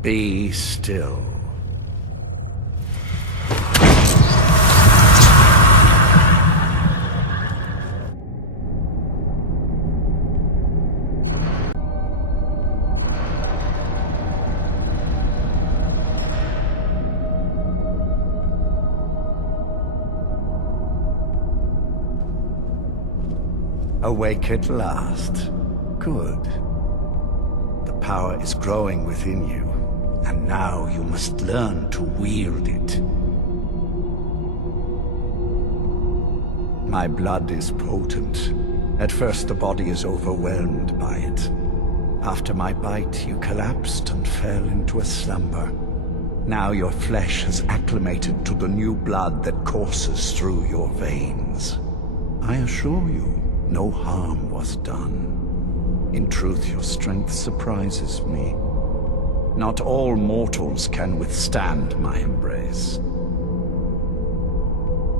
Be still. Awake at last. Good. The power is growing within you, and now you must learn to wield it. My blood is potent. At first the body is overwhelmed by it. After my bite, you collapsed and fell into a slumber. Now your flesh has acclimated to the new blood that courses through your veins. I assure you, no harm was done. In truth, your strength surprises me. Not all mortals can withstand my embrace.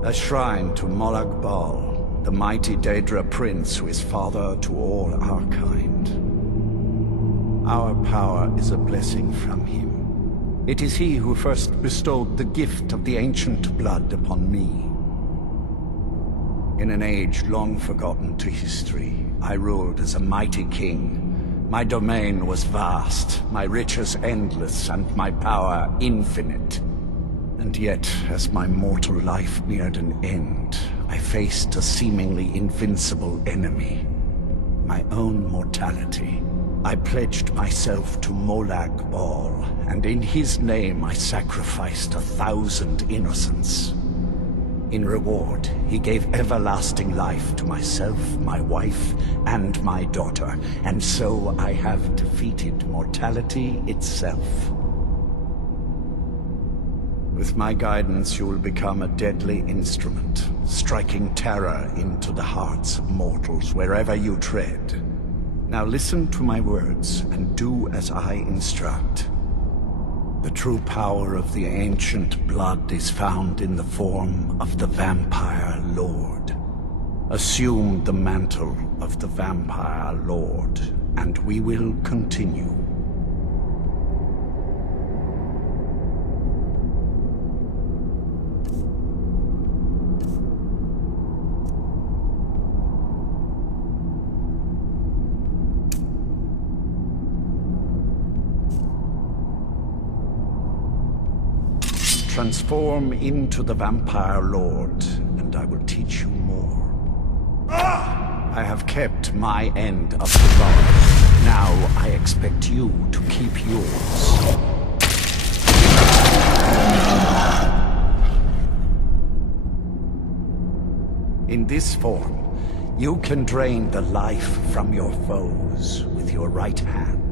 A shrine to Molag Bal, the mighty Daedra prince who is father to all our kind. Our power is a blessing from him. It is he who first bestowed the gift of the ancient blood upon me. In an age long forgotten to history, I ruled as a mighty king. My domain was vast, my riches endless, and my power infinite. And yet, as my mortal life neared an end, I faced a seemingly invincible enemy. My own mortality. I pledged myself to Molag Bal, and in his name I sacrificed 1,000 innocents. In reward, he gave everlasting life to myself, my wife, and my daughter, and so I have defeated mortality itself. With my guidance, you will become a deadly instrument, striking terror into the hearts of mortals wherever you tread. Now listen to my words, and do as I instruct. The true power of the ancient blood is found in the form of the Vampire Lord. Assume the mantle of the Vampire Lord, and we will continue. Transform into the Vampire Lord, and I will teach you more. I have kept my end of the bargain. Now I expect you to keep yours. In this form, you can drain the life from your foes with your right hand.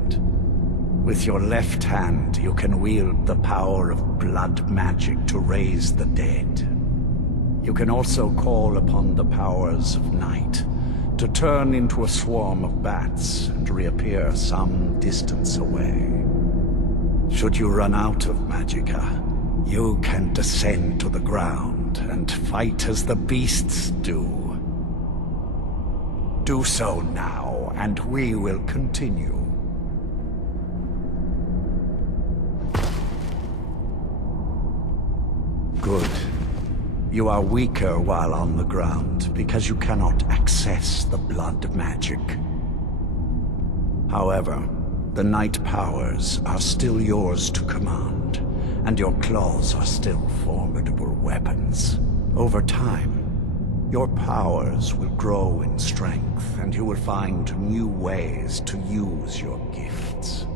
With your left hand, you can wield the power of blood magic to raise the dead. You can also call upon the powers of night to turn into a swarm of bats and reappear some distance away. Should you run out of magicka, you can descend to the ground and fight as the beasts do. Do so now, and we will continue. Good. You are weaker while on the ground, because you cannot access the blood magic. However, the night powers are still yours to command, and your claws are still formidable weapons. Over time, your powers will grow in strength, and you will find new ways to use your gifts.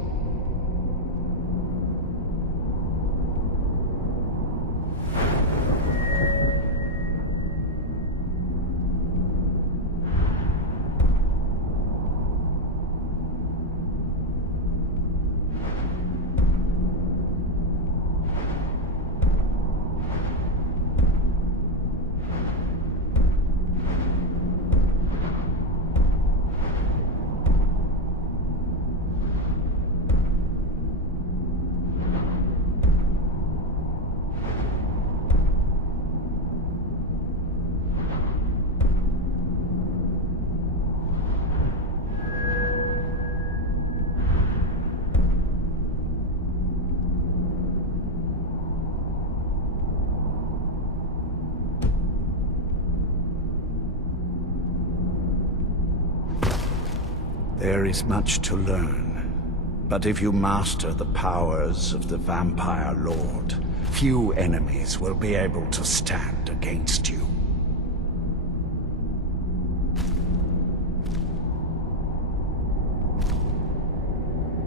There is much to learn. But if you master the powers of the Vampire Lord, few enemies will be able to stand against you.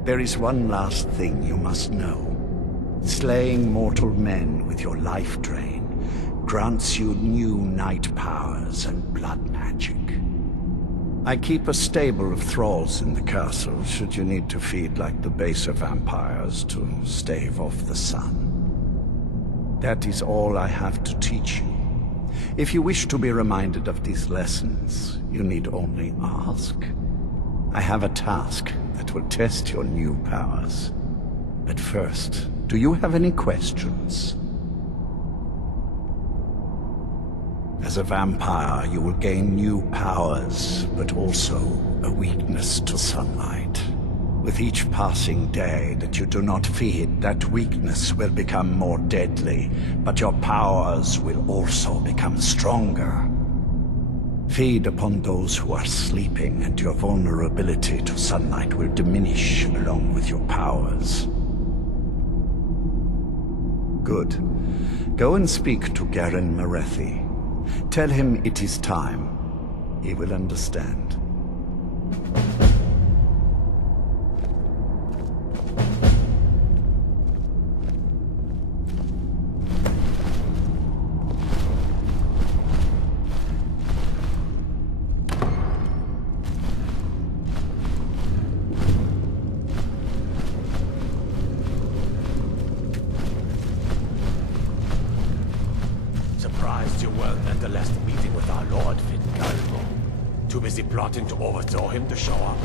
There is one last thing you must know. Slaying mortal men with your life drain grants you new night powers and blood magic. I keep a stable of thralls in the castle, should you need to feed like the baser vampires to stave off the sun. That is all I have to teach you. If you wish to be reminded of these lessons, you need only ask. I have a task that will test your new powers. But first, do you have any questions? As a vampire, you will gain new powers, but also a weakness to sunlight. With each passing day that you do not feed, that weakness will become more deadly, but your powers will also become stronger. Feed upon those who are sleeping, and your vulnerability to sunlight will diminish along with your powers. Good. Go and speak to Garen Marethi. Tell him it is time. He will understand. Surprised you weren't at the last meeting with our Lord, Fit Galvo. Too busy plotting to overthrow him to show up.